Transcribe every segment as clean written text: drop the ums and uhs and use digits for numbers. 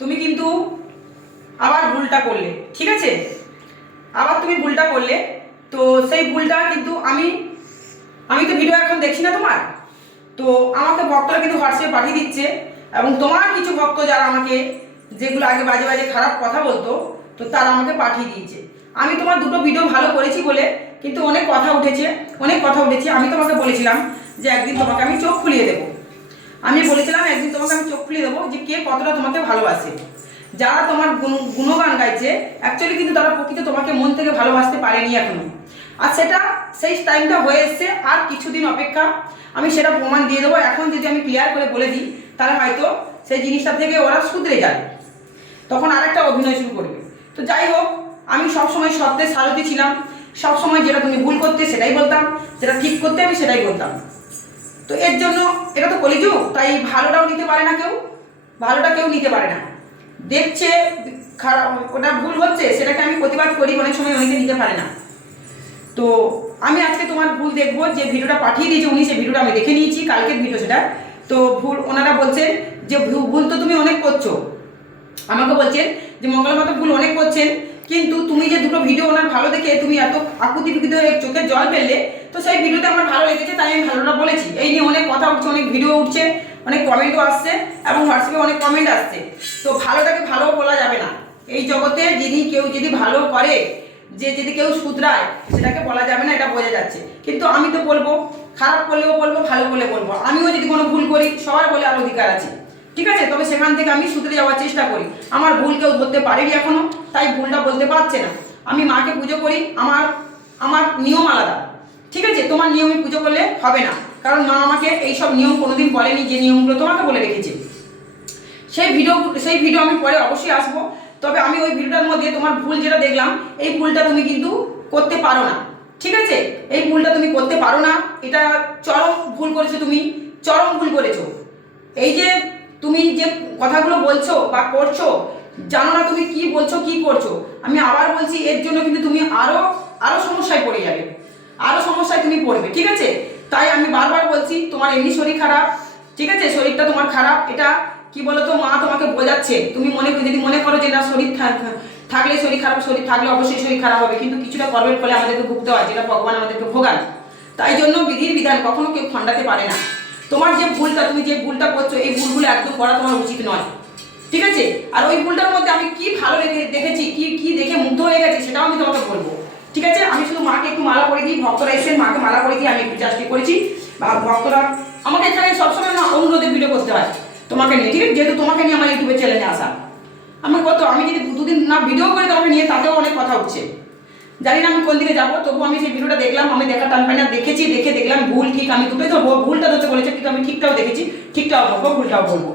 তুমি কিন্তু আবার ভুলটা করলে, ঠিক আছে? আবার তুমি ভুলটা করলে, তো সেই ভুলটা কিন্তু আমি তো ভিডিও এখন দেখছি না তোমার, তো আমাকে ভক্তরা কিন্তু হোয়াটসঅ্যাপে পাঠিয়ে দিচ্ছে, এবং তোমার কিছু ভক্ত যারা আমাকে যেগুলো আগে বাজে বাজে খারাপ কথা বলতো, তো তারা আমাকে পাঠিয়ে দিয়েছে। আমি তোমার দুটো ভিডিও ভালো করেছি বলে কিন্তু অনেক কথা উঠেছে, আমি তোমাকে বলেছিলাম যে একদিন তোমাকে আমি চোখ খুলিয়ে দেবো। আমি বলেছিলাম একদিন তোমাকে আমি চোখ খুলিয়ে দেবো যে কে কতটা তোমাকে ভালোবাসে। যারা তোমার গুণগান গাইছে অ্যাকচুয়ালি কিন্তু তারা প্রকৃত তোমাকে মন থেকে ভালোবাসতে পারেনি এখনো। আর সেটা সেই টাইমটা হয়ে এসছে, আর কিছুদিন অপেক্ষা, আমি সেটা প্রমাণ দিয়ে দেবো। এখন যদি আমি ক্লিয়ার করে বলে দিই তাহলে হয়তো সেই জিনিসটা থেকে ওরা শুধরে যাবে, তখন আরেকটা অভিনয় শুরু করবে। তো যাই হোক, আমি সবসময় সত্যের সারথি ছিলাম, সবসময় যেটা তুমি ভুল করতে সেটাই বলতাম, যেটা ঠিক করতে আমি সেটাই বলতাম। তো এর জন্য এটা তো কলিযুগ, তাই ভালোটাও নিতে পারে না কেউ, ভালোটা কেউ নিতে পারে না। দেখছে খারাপ, ওটা ভুল হচ্ছে, সেটাকে আমি প্রতিবাদ করি, অনেক সময় অনেকে নিতে পারে না। তো আমি আজকে তোমার ভুল দেখবো, যে ভিডিওটা পাঠিয়ে দিয়েছে উনি, সেই ভিডিওটা আমি দেখে নিয়েছি, কালকের ভিডিও সেটা। তো ভুল ওনারা বলছেন যে ভুল তো তুমি অনেক করছো, আমাকে বলছেন যে মঙ্গলমাতা ভুল অনেক করছেন, কিন্তু তুমি যে দুটো ভিডিও ওনার ভালো দেখে তুমি এত আকুতি বিকুতি হয়ে চোখে জল ফেললে, তো সেই ভিডিওতে আমার ভালো লেগেছে, তাই আমি ভালোটা বলেছি। এই নিয়ে অনেক কথা উঠছে, অনেক ভিডিও উঠছে, অনেক কমেন্টও আসছে, এবং হোয়াটসঅ্যাপে অনেক কমেন্ট আসছে। তো ভালোটাকে ভালো বলা যাবে না এই জগতে, কেউ যদি ভালো করে, যদি কেউ শুধরায়, সেটাকে বলা যাবে না, এটা বোঝা যাচ্ছে। কিন্তু আমি তো বলবো, খারাপ করলেও বলবো, ভালো করলে বলবো। আমিও যদি কোনো ভুল করি, সবার বলার অধিকার আছে, ঠিক আছে? তবে সেখান থেকে আমি শুধরে যাওয়ার চেষ্টা করি। আমার ভুল কেউ ধরতে পারেনি এখনো, তাই ভুলটা বলতে পারছে না। আমি মাকে পুজো করি, আমার নিয়ম আলাদা, ঠিক আছে? তোমার নিয়মে পুজো করলে হবে না, কারণ মা আমাকে এইসব নিয়ম কোনোদিন বলেনি, যে নিয়মগুলো তোমাকে বলে রেখেছে। সেই ভিডিও আমি পরে অবশ্যই আসবো। তবে আমি ওই ভিডিওটার মধ্যে তোমার ভুল যেটা দেখলাম, এই ভুলটা তুমি কিন্তু করতে পারো না, ঠিক আছে? এই ভুলটা তুমি করতে পারো না, এটা চরম ভুল করেছো, তুমি চরম ভুল করেছো। এই যে তুমি যে কথাগুলো বলছো বা করছো, জানো না তুমি কি বলছো কি করছো। আমি আবার বলছি, এর জন্য কিন্তু তুমি আরো সমস্যায় পড়ে যাবে, আরো সমস্যায় তুমি পড়বে, ঠিক আছে? তাই আমি বারবার বলছি, তোমার এমনি শরীর খারাপ, ঠিক আছে? শরীরটা তোমার খারাপ, এটা কি বলতো, মা তোমাকে বোঝাচ্ছে। তুমি যদি মনে করো যে না, শরীর থাকলে শরীর খারাপ, শরীর থাকলে অবশ্যই শরীর খারাপ হবে, কিন্তু কিছুটা কর্মের ফলে আমাদেরকে ভুগতে হয়, যেটা ভগবান আমাদেরকে ভোগান। তাই জন্য বিধির বিধান কখনো কেউ খণ্ডাতে পারে না। তোমার যে ভুলটা, তুমি যে ভুলটা করছো, এই ভুলগুলো একদম করা তোমার উচিত নয়, ঠিক আছে? আর ওই ভুলটার মধ্যে আমি কি ভালো দেখেছি, কি দেখে মুগ্ধ হয়ে গেছি, সেটাও আমি তোমাকে বলবো, ঠিক আছে? আমি শুধু মাকে একটু মালা করে দিই, ভক্তরা এসে মাকে মালা করে দিই, আমি একটু চাষটি করেছি, বা ভক্তরা আমাকে এখানে সবসময় না অনুরোধে ভিডিও করতে হয় তোমাকে নিয়ে, ঠিক আছে? যেহেতু তোমাকে নিয়ে আমার ইউটিউবে চ্যানেলে আসা, আমার কত, আমি যদি দুদিন না ভিডিও করে তোমাকে নিয়ে, তাতেও অনেক কথা উঠছে। জানি না আমি কোন দিকে যাবো, তবু আমি সেই ভিডিওটা দেখলাম, আমি দেখা টান পাই না, দেখে দেখলাম ভুল ঠিক আমি দুটোই ধরবো, ভুলটা ধরতে বলেছে, কিন্তু আমি ঠিকটাও দেখেছি, ঠিকটাও বলবো, ভুলটাও বলবো।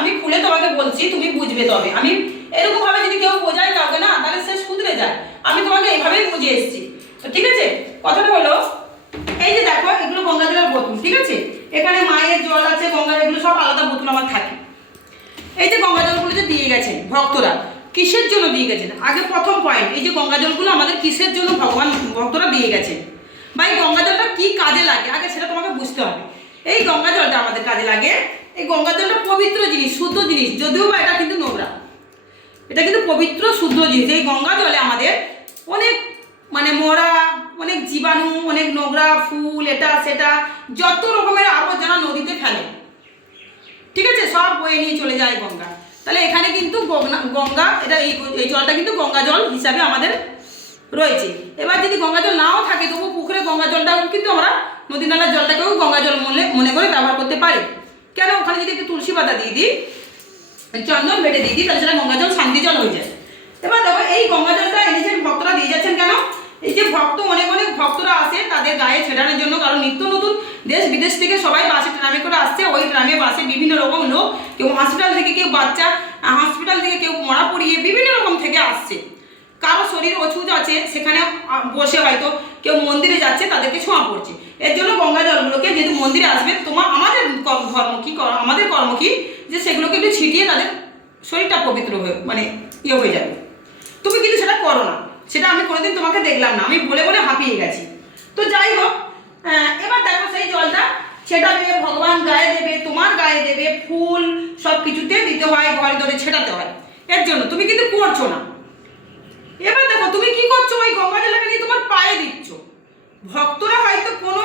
আমি খুলে তোমাকে বলছি, তুমি বুঝবে। তবে আমি এরকম ভাবে যদি কেউ বোঝায় কাউকে না, তাহলে সে শুধরে যায়। আমি তোমাকে এইভাবেই বুঝিয়ে এসেছি। তো ঠিক আছে, কথাটা হলো এই যে দেখো, এগুলো গঙ্গা জলের বোতল, ঠিক আছে। এখানে মায়ের জল আছে, গঙ্গার, এগুলো সব আলাদা বোতল আমার থাকে। এই যে গঙ্গা জলগুলো যে দিয়ে গেছেন ভক্তরা, কিসের জন্য দিয়ে গেছেন? আগে প্রথম পয়েন্ট, এই যে গঙ্গা জলগুলো আমাদের কিসের জন্য ভগবান ভক্তরা দিয়ে গেছেন, বা এই গঙ্গা জলটা কি কাজে লাগে আগে সেটা তোমাকে বুঝতে হবে। এই গঙ্গা জলটা আমাদের কাজে লাগে, এই গঙ্গা জলটা পবিত্র জিনিস, শুদ্ধ জিনিস, যদিও বা এটা কিন্তু নোংরা, এটা কিন্তু পবিত্র শুদ্ধ জিনিস। এই গঙ্গা জলে আমাদের অনেক মানে মরা, অনেক জীবাণু, অনেক নোংরা ফুল, এটা সেটা যত রকমের আবর্জনা নদীতে ফেলে, ঠিক আছে, সব বয়ে নিয়ে চলে যায় গঙ্গা। তাহলে এখানে কিন্তু গঙ্গা, এটা এই জলটা কিন্তু গঙ্গা জল হিসাবে আমাদের রয়েছে। এবার যদি গঙ্গা জল নাও থাকে, তবু পুকুরে গঙ্গা জলটাও কিন্তু আমরা নদী নালার জলটাকেও গঙ্গা জল মনে করে ব্যবহার করতে পারি। কেন? ওখানে যদি একটু তুলসী পাতা দিয়ে দিই, চন্দন বেটে দিয়ে দিই, তাহলে সেটা গঙ্গা জল শান্তি জল হয়ে যায়। এবার দেখো, এই গঙ্গা জলটা এনেছেন ভক্তরা, দিয়ে যাচ্ছেন কেন? এই যে ভক্ত, অনেক অনেক ভক্তরা আসে তাদের গায়ে ছেড়ানোর জন্য, কারণ নিত্য নতুন দেশ বিদেশ থেকে সবাই বাসে ট্রামে করে আসছে। ওই ট্রামে বাসে বিভিন্ন রকম লোক, কেউ হসপিটাল থেকে, কেউ বাচ্চা হসপিটাল থেকে, কেউ মরা পড়িয়ে বিভিন্ন রকম থেকে আসছে। কারো শরীর অসুখ আছে, সেখানে বসে হয়তো কেউ মন্দিরে যাচ্ছে, তাদেরকে ছোঁয়া পড়ছে। এর জন্য গঙ্গা জলগুলোকে, যেহেতু মন্দিরে আসবে, আমাদের ধর্ম কি, আমাদের কর্ম কি, যে সেগুলোকে একটু ছিটিয়ে তাদের শরীরটা পবিত্র হয়ে মানে হয়ে যাবে। তুমি কিন্তু সেটা করো না, সেটা আমি কোনোদিন তোমাকে দেখলাম না, আমি বলে বলে হাঁপিয়ে গেছি। তো যাই হোক, এবার দেখো সেই জলটা ছেটাবে, ভগবান গায়ে দেবে, তোমার গায়ে দেবে, ফুল সব কিছুতে দিতে হয়, ঘরে ধরে ছেটাতে হয়। এর জন্য তুমি কিন্তু করছো না। এবার দেখো তুমি কি করছো, ওই গঙ্গা জলটাকে নিয়ে তোমার পায়ে দিচ্ছ। ভক্তরা হয়তো কোনো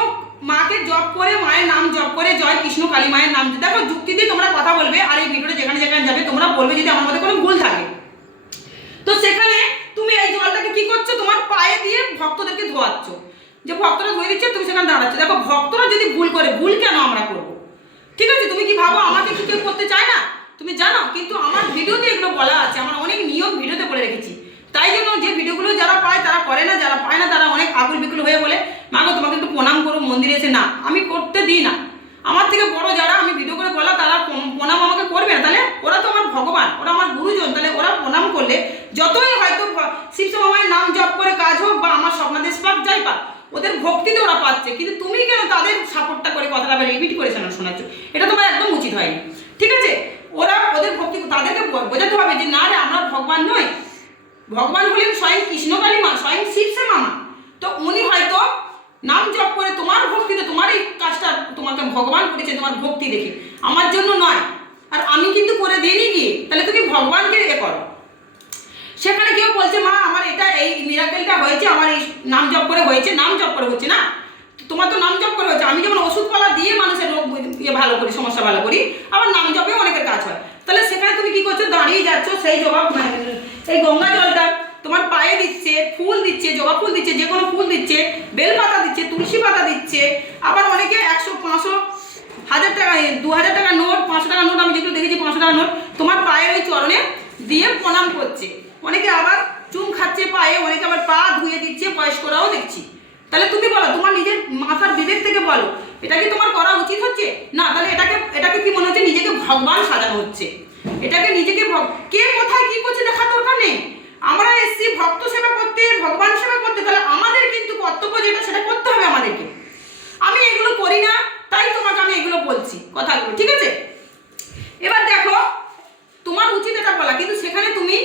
মাকে জপ করে, মায়ের নাম জপ করে, জয় কৃষ্ণ কালী মায়ের নাম, দেখো যুক্তি দিয়ে তোমরা কথা বলবে, আর এই ভিডিওটা যেখানে যেখানে যাবে তোমরা বলবে যদি আমার মধ্যে কোনো ভুল থাকে। তো সেখানে তুমি এই জলটাকে কি করছো, তোমার পায়ে দিয়ে ভক্তদেরকে ধোয়াচ্ছ, যে ভক্তরা ধুয়ে দিচ্ছে, তুমি সেখানে দাঁড়াচ্ছ। দেখো ভক্তরা যদি ভুল করে, ভুল কেন আমরা করবো? ঠিক আছে, তুমি কি ভাবো আমাকে কি কেউ করতে চায় না? তুমি জানো, কিন্তু আমার ভিডিওতে এগুলো বলা আছে, আমার অনেক নিয়ম ভিডিওতে বলে রেখেছি। তাই জন্য যে ভিডিওগুলো যারা পায় তারা করে না, যারা পায় না তারা অনেক আকুল বিকুল হয়ে বলে, মা গো তোমাকে একটু প্রণাম করো মন্দিরে এসে। না, আমি করতে দিই না। আমার থেকে বড় যারা আমি ভিডিও করে বলা, তারা প্রণাম আমাকে করবে না? তাহলে ওরা তো আমার ভগবান, ওরা আমার গুরুজন, তাহলে ওরা প্রণাম করলে যতই হয়তো শিবশ্যামা মায়ের নাম জপ করে কাজ হোক, বা আমার স্বপ্নাদেশ পাক যাই পাক, ওদের ভক্তিতে ওরা পাচ্ছে। কিন্তু তুমি কেন তাদের সাপোর্টটা করে কথাটা রিপিট করে শোনাচ্ছ? এটা তোমার একদম উচিত হয়নি, ঠিক আছে। ওরা ওদের ভক্তি, তাদেরকে বোঝাতে হবে যে না রে, আমরা ভগবান নই, ভগবান হলেন স্বয়ং কৃষ্ণকালী মা, স্বয়ং শিবশ্যামা মা। তো উনি হয়তো নাম জপ করে তোমার ভক্তিতে, তোমার এই কাজটা তোমাকে ভগবান করেছে তোমার ভক্তি দেখে, আমার জন্য নয়। আর আমি কিন্তু করে দিইনি গিয়ে, তাহলে তুমি ভগবানকে করো। সেখানে কেউ বলছে মা আমার এটা এই মিরাকেলটা হয়েছে, আমার এই নাম জপ করে হয়েছে, নাম জপ করে হচ্ছে না, তোমার তো নাম জপ করে হয়েছে। আমি যেমন ওষুধপালা দিয়ে মানুষের রোগ ভালো করি, সমস্যা ভালো করি, আবার নাম জপেও অনেকের কাজ হয়। তাহলে সেখানে তুমি কি করছো, দাঁড়িয়ে যাচ্ছ, সেই জবাব এই গঙ্গা জলটা তোমার পায়ে দিচ্ছে, ফুল দিচ্ছে, জবা ফুল দিচ্ছে, যে কোনো ফুল দিচ্ছে, বেল পাতা দিচ্ছে, তুলসী পাতা দিচ্ছে, আবার অনেকে 100, 500, 1000 টাকা, 2000 টাকা নোট, 500 টাকা নোট, আমি যেগুলো দেখেছি 500 টাকা নোট তোমার পায়ের ওই চরণে দিয়ে প্রণাম করছে। অনেকে আবার চুম খাচ্ছে পায়ে, অনেকে আবার পা ধুয়ে দিচ্ছে, বয়স্করাও দেখছি। তাহলে তুমি বলো, তোমার নিজের মাথার বিবেক থেকে বলো, এটা কি তোমার করা উচিত হচ্ছে? না, তাহলে এটাকে কি মনে হচ্ছে, নিজেকে ভগবান সাজানো হচ্ছে। এটাকে নিজেকে কে কোথায় কি করছে দেখার দরকার নেই। আমরা এসছি ভক্ত সেবা করতে, ভগবান সেবা করতে, তাহলে আমাদের কিন্তু কর্তব্য যেটা সেটা করতে হবে আমাদেরকে। আমি এগুলো করি না, তাই তোমাকে আমি এগুলো বলছি কথাগুলো, ঠিক আছে। এবার দেখো, তোমার উচিত এটা বলা, কিন্তু সেখানে তুমি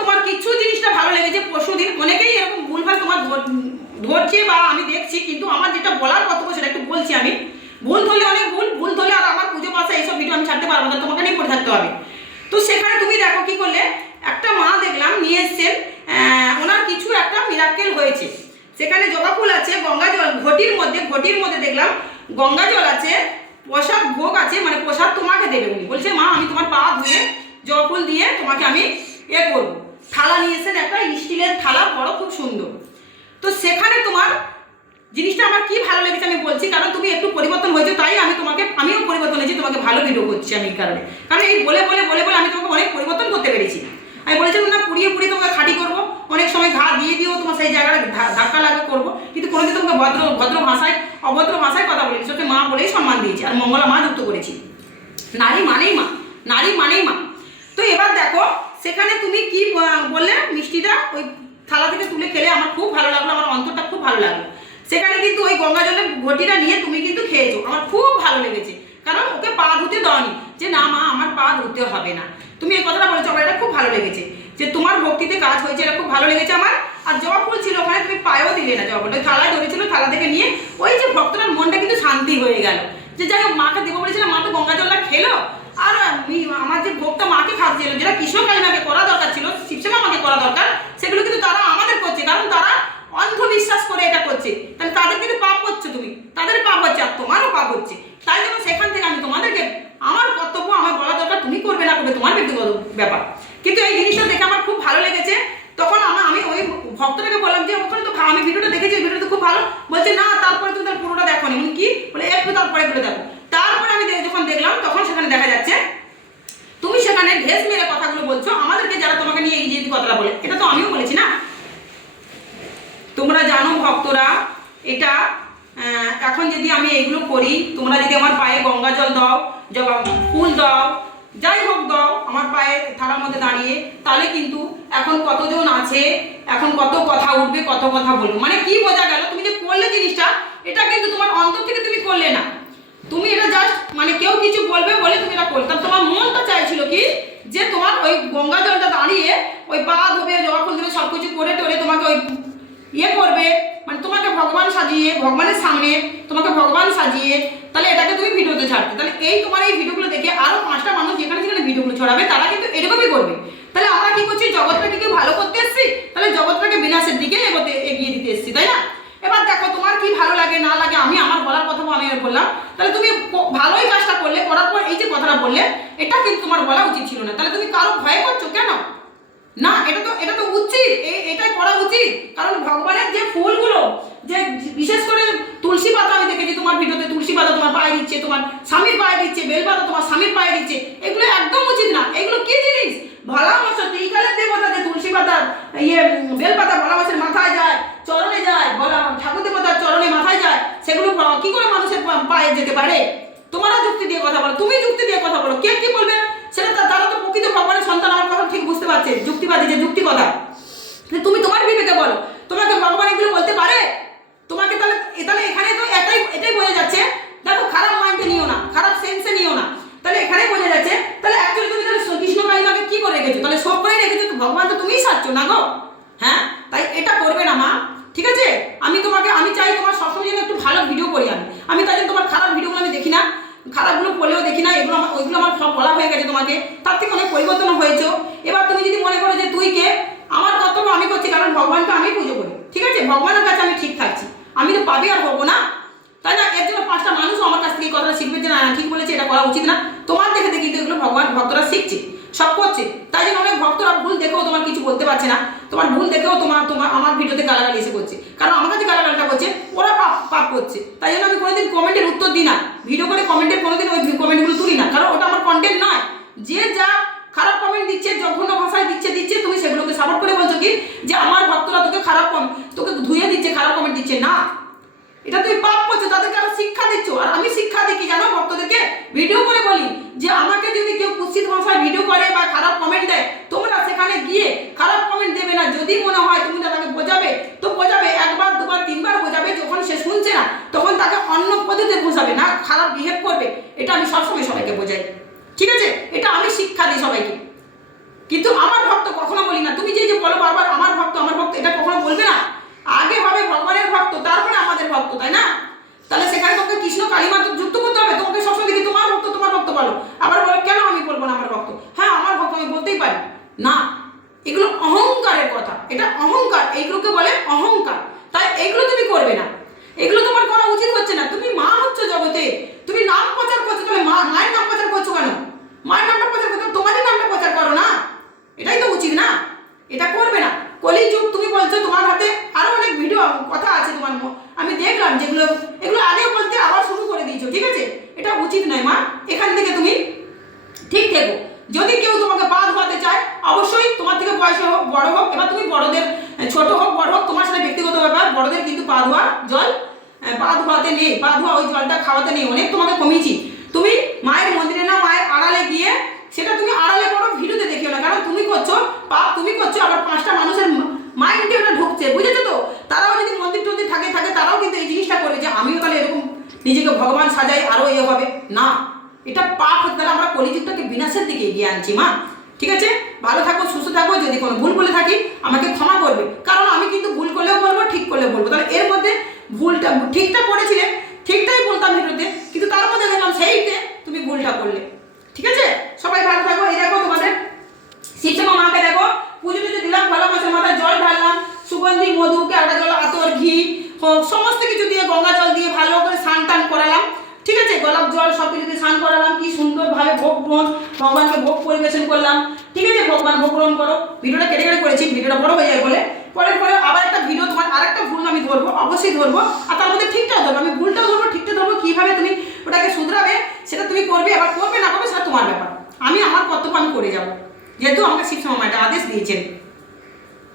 তোমার কিছু জিনিসটা ভালো লেগেছে, পরশুদিন অনেকেই এরকম ভুলভাল তোমার ধরছে বা আমি দেখছি, কিন্তু আমার যেটা বলার কর্তব্য সেটা একটু বলছি আমি। ভুল ধরলে অনেক ভুল ধরলে, আর আমার পুজো পাশা এইসব ভিডিও আমি ছাড়তে পারবো না, তোমাকে নিয়ে পড়ে থাকতে হবে। তো সেখানে তুমি দেখো কি করলে, একটা মা দেখলাম নিয়ে এসছেন, ওনার কিছু একটা মিরাকেল হয়েছে। সেখানে জবা ফুল আছে, গঙ্গা জল ঘটির মধ্যে দেখলাম গঙ্গা জল আছে, প্রসাদ ভোগ আছে, মানে প্রসাদ তোমাকে দেবে। উনি বলছে মা আমি তোমার পা ধুয়ে জবা ফুল দিয়ে তোমাকে আমি করবো। থালা নিয়ে এসেছেন, একটা স্টিলের থালা, বড়, খুব সুন্দর। তো সেখানে তোমার জিনিসটা আমার কি ভালো লেগেছে আমি বলছি, কারণ তুমি একটু পরিবর্তন হয়েছে, তাই আমিও পরিবর্তন হয়েছি, তোমাকে ভালো ভিডিও করছি আমি এই কারণে। কারণ এই বলে আমি তোমাকে অনেক পরিবর্তন করতে পেরেছি। আমি বলেছিলাম না পুড়িয়ে তোমাকে খাঁটি করবো, অনেক সময় ঘা দিয়ে দিও, তোমার সেই জায়গাটা ধাক্কা লাগবে করবো, কিন্তু কোনোদিন তোমাকে ভদ্র ভাষায় অভদ্র ভাষায় কথা বলিনি, সত্যি মা বলেই সম্মান দিয়েছি, আর মঙ্গলা মা যুক্ত করেছি। নারী মানেই মা, নারী মানেই মা। তো এবার দেখো সেখানে তুমি কি বললে, মিষ্টিটা ওই থালা থেকে তুলে খেলে আমার খুব ভালো লাগলো, আমার অন্তরটা খুব ভালো লাগলো। সেখানে কিন্তু ওই গঙ্গা জলের ঘটিটা নিয়ে তুমি কিন্তু খেয়েছো, আমার খুব ভালো লেগেছে। কারণ ওকে পা ধুতে দাওনি, যে না মা আমার পা ধুতে হবে না, তুমি এই কথাটা বলেছো, আমার এটা খুব ভালো লেগেছে, যে তোমার ভক্তিতে কাজ হয়েছে, এটা খুব ভালো লেগেছে আমার। আর জবা ফুল ছিল ওখানে, তুমি পায়েও দিলে না জবা ফুলটা, থালায় ধরেছিল, থালা থেকে নিয়ে ওই যে ভক্তটার মনটা কিন্তু শান্তি হয়ে গেল, যে যাই হোক মাকে দেবো বলেছিলাম, মা তো গঙ্গা জলটা খেলো। আর আমার যে ভোগটা মাকে খাওয়াতে ছিল, যেটা কৃষ্ণ কালিমাকে করা দরকার ছিল, শিবসেবা মাকে করা দরকার, সেগুলো কিন্তু তারা আমাদের করছে, কারণ তারা অন্ধবিশ্বাস করে এটা করছে। তাহলে তাদের কিন্তু পাপ করছো তুমি, তাদের পাপ হচ্ছে আর তোমারও পাপ হচ্ছে। তাই জন্য সেখান থেকে আমি তোমাদেরকে, আমার কর্তব্য আমার বলা দরকার, তুমি করবে না করবে তোমার ব্যক্তিগত ব্যাপার, কিন্তু এই জিনিসটা দেখে আমার খুব ভালো লেগেছে। তখন আমি ওই ভক্তটাকে বললাম যে ওখানে তো আমি ভিডিওটা দেখেছি, ভিডিওটা তো খুব ভালো, বলছে না তারপরে তুমি তার পুরোটা দেখো নি, কি বলে একটু তারপরে এগুলো দেখো। তারপরে আমি যখন দেখলাম তখন সেখানে দেখা যাচ্ছে তুমি সেখানে ঢেস মেরে কথাগুলো বলছো আমাদেরকে, যারা তোমাকে নিয়ে এই যে কথাটা বলে, এটা তো আমিও বলেছি না। তোমরা জানো ভক্তরা, এটা এখন যদি আমি এইগুলো করি, তোমরা যদি আমার পায়ে গঙ্গা জল দাও, জবা ফুল দাও, যাই হোক দাও আমার পায়ে থালার মধ্যে দাঁড়িয়ে, তাহলে কিন্তু এখন কতজন আছে, এখন কত কথা উঠবে, কত কথা বলবো, মানে কি বোঝা গেল তুমি যে করলে জিনিসটা, এটা কিন্তু তোমার অন্তর থেকে তুমি করলে না, তুমি এটা জাস্ট মানে কেউ কিছু বলবে বলে তুমি এটা করলে। তোমার মনটা চাইছিল কি, যে তোমার ওই গঙ্গা জলটা দাঁড়িয়ে ওই পা ধোবে, জবা ফুল দেবে, সব কিছু করে টোরে তোমাকে ওই ইয়ে করবে, মানে তোমাকে ভগবান সাজিয়ে, ভগবানের সামনে তোমাকে ভগবান সাজিয়ে, তাহলে এটাকে তুমি ভিডিওতে ছাড়তে। তাহলে এই তোমার এই ভিডিওগুলো দেখে আরো 5টা মানুষ যেখানে যেখানে ভিডিওগুলো ছড়াবে, তারা কিন্তু এরকমই করবে। তাহলে আমরা কি করছি, জগৎটাকে ভালো করতে এসেছি, তাহলে জগৎটাকে বিনাশের দিকে এগিয়ে দিতে এসেছি, তাই না? এবার দেখো তোমার কি ভালো লাগে না লাগে, আমি আমার বলার কথা আমি বললাম, তাহলে তুমি ভালোই কাজটা করলে, করার পর এই যে কথাটা বললে, এটা কিন্তু তোমার বলা উচিত ছিল না। তাহলে তুমি কারো ভয় করছো কেন? না, এটা তো উচিত, এটাই করা উচিত। কারণ ভগবানের যে ফুলগুলো, যে বিশেষ করে তুলসী পাতা, আমি দেখেছি তোমার ভিডিওতে তুলসী পাতা তোমার পায়ে দিচ্ছে, তোমার স্বামীর পায়ে দিচ্ছে, বেলপাতা তোমার স্বামীর পায়ে দিচ্ছে, এগুলো একদম উচিত না। এগুলো কি জিনিস, ভালা মাস ত্রিকালের দেবতা, যে তুলসী পাতা বেলপাতা ভালা মাসের মাথায় যায়, চরণে যায়, বলা ঠাকুর দেবতার চরণে মাথায় যায়, সেগুলো কি করে মানুষের পায়ে যেতে পারে? তোমরা যুক্তি দিয়ে কথা বলো, তুমি যুক্তি দিয়ে কথা বলো, কে কি বলবে সেটা তারা তো প্রকৃত ভগবানের সন্তান, আমার কথা ঠিক বুঝতে পারছে, যুক্তিবাদী যে যুক্তি কথা। তুমি তোমার বিবেকে বলো, তোমাকে ভগবান এগুলো বলতে পারে? তোমাকে তাহলে এখানে তো এটাই বোঝা যাচ্ছে, দেখো খারাপ মাইন্ডে নিও না, খারাপ সেন্সে নিও না, তাহলে এখানেই বোঝা যাচ্ছে তাহলে অ্যাকচুয়ালি তুমি তাহলে কৃষ্ণ কালিমাকে কি করে রেখেছো, তাহলে সব করে রেখেছো, তো ভগবান তো তুমিই সাচ্ছো না গো। হ্যাঁ, তাই এটা করবে না মা, ঠিক আছে? আমি চাই তোমার সবসময় যেন একটু ভালো ভিডিও করি, আমি তাই জন্য তোমার খারাপ ভিডিওগুলো আমি দেখি না, খারাপগুলো বলেও দেখি না, ওইগুলো আমার সব বলা হয়ে গেছে তোমাকে, তার থেকে অনেক পরিবর্তন হয়েছে। এবার তুমি যদি মনে করো যে তুই কে, আমার কর্তব্য আমি করছি, কারণ ভগবানকে আমি পুজো করি, ঠিক আছে? ভগবানের কাছে আমি ঠিক থাকছি, আমি তো পাবি আর হবো না, তাই না? এর জন্য 5টা মানুষও আমার কাছ থেকে এই কথাটা শিখবে, যে না ঠিক বলেছে, এটা করা উচিত না। তোমার দেখে কিন্তু এগুলো ভক্তরা শিখছে, সব করছে, তাই জন্য অনেক ভক্তরা ভুল দেখেও তোমার কিছু বলতে পারছে না, তোমার ভুল দেখেও তোমার আমার ভিডিওতে গালাগালি এসে করছে, কারণ আমার কাছে গালাগালিটা করছে, ওরা পাপ করছে। তাই জন্য আমি কোনোদিন কমেন্টের উত্তর দিই না, ভিডিও করে কমেন্টের কোনোদিন ওই কমেন্টগুলো তুলি না, কারণ ওটা আমার কন্টেন্ট নয়। যে যা খারাপ কমেন্ট দিচ্ছে, জঘন্য ভাষায় দিচ্ছে, তুমি সেগুলোকে সাপোর্ট করে বলছো কি যে আমার ভক্তরা তোকে ধুয়ে দিচ্ছে, খারাপ কমেন্ট দিচ্ছে, না, এটা তুই পাপ করছো, তাদেরকে আরো শিক্ষা দিচ্ছ। আর আমি শিক্ষা দিই কি জানো, ভক্তদেরকে ভিডিও করে বলি যে আমাকে যদি কেউ কুৎসিত ভাষায় ভিডিও করে বা খারাপ কমেন্ট দেয়, তোমরা সেখানে গিয়ে খারাপ কমেন্ট দেবে না। যদি মনে হয় তুমি তাকে বোঝাবে তো বোঝাবে, 1বার 2বার 3বার বোঝাবে, যখন সে শুনছে না তখন তাকে অন্য পদ্ধতিতে বোঝাবে, না খারাপ বিহেভ করবে। এটা আমি সবসময় সবাইকে বোঝাই, ঠিক আছে? এটা আমি শিক্ষা দিই সবাইকে, কিন্তু আমার ভক্ত কখনো বলি না। তুমি যে বলো বারবার আমার ভক্ত, এটা কখনো বলবে না। আগে হবে ভগবানের ভক্ত, তারপরে আমাদের ভক্ত, তাই না? তাহলে সেখানে তোমাকে কৃষ্ণ কালিমা যুক্ত করতে হবে। তোমাকে সবসময় দেখি তোমার ভক্ত বলো, আবার বলো কেন আমি বলবো না আমার ভক্ত? হ্যাঁ, আমার ভক্ত আমি বলতেই পারি না। এগুলো অহংকারের কথা, এটা অহংকার, এইগুলোকে বলে অহংকার। তাই এইগুলো তুমি করবে না, এগুলো তোমার করা উচিত হচ্ছে না। তুমি মা হচ্ছ জগতে, তুমি নাম প্রচার করছো, তাহলে মায়ের নাম প্রচার করছো কেন? মায়ের নামটা প্রচার করছো, তোমারই নামটা প্রচার করো না, এটাই তো উচিত না। এটা করবে না। কলিযুগ তুমি বলছো, তোমার হাতে আরো অনেক ভিডিও কথা আছে তোমার, আমি দেখলাম যেগুলো, এগুলো আগেও বলতে আবার শুরু করে দিয়েছো, ঠিক আছে? এটা উচিত নয় মা। এখান থেকে তুমি ঠিক থেকো। যদি কেউ তোমাকে পা ধোয়াতে চায়, অবশ্যই তোমার থেকে বয়সে হোক বড় হোক, এবার তুমি বড়দের, ছোট হোক বড় হোক, তোমার সাথে ব্যক্তিগত ব্যাপার। বড়দের কিন্তু পা ধোয়া জল, পা ধোয়াতে নেই, পা ধোয়া ওই জলটা খাওয়াতে নেই, অনেক তোমাকে কমিয়েছি। তুমি মায়ের মন্দিরে না, মায়ের আড়ালে গিয়ে সে না, এটা পাপ হতে গেলে আমরা কলিযুগটাকে বিনাশের দিকে এগিয়ে আনছি মা। ঠিক আছে, ভালো থাকো, সুস্থ থাকো। যদি কোনো ভুল বলে থাকি আমাকে ক্ষমা করবে, কারণ আমি কিন্তু ভুল করলেও বলবো, ঠিক করলেও বলবো। তাহলে এর মধ্যে ভুলটা ঠিকটা করেছিলে, ঠিকটাই বলতাম ভিডিওতে, কিন্তু তার মধ্যে দেখলাম সেইতে তুমি ভুলটা করলে। ঠিক আছে, সবাই ভালো থাকো। এই দেখো তোমাদের শিবশ্যামা মাকে দেখো, পুজো টুজো দিলাম, ভালো মাসের মাথায় জল ঢাললাম, সুগন্ধি, মধু, কেওড়া জল, আতর, ঘি সমস্ত কিছু দিয়ে, গঙ্গা জল দিয়ে ভালো করে স্নান টান করালাম। ঠিক আছে, গোলাপ জল সব কিছু দিয়ে স্নান করালাম। কি সুন্দরভাবে ভোগ গ্রহণ, ভগবানকে ভোগ পরিবেশন করলাম। ঠিক আছে, ভগবান ভোগ গ্রহণ করো। ভিডিওটা কেটে কেটে করেছি, ভিডিওটা বড় হয়ে যায় বলে। পরের পরে আবার একটা ভিডিও, তোমার আরেকটা ভুল আমি ধরবো, অবশ্যই ধরবো, আর তার মধ্যে ঠিকটাও ধরবো। আমি ভুলটাও ধরবো, ঠিকটা ধরবো। কীভাবে তুমি ওটাকে শুধরাবে সেটা তুমি করবে, আবার করবে না করবে সেটা তোমার ব্যাপার। আমি আমার কর্তব্য আমি করে যাবো, যেহেতু আমাকে শিবশ্যামা মা এটা আদেশ দিয়েছেন।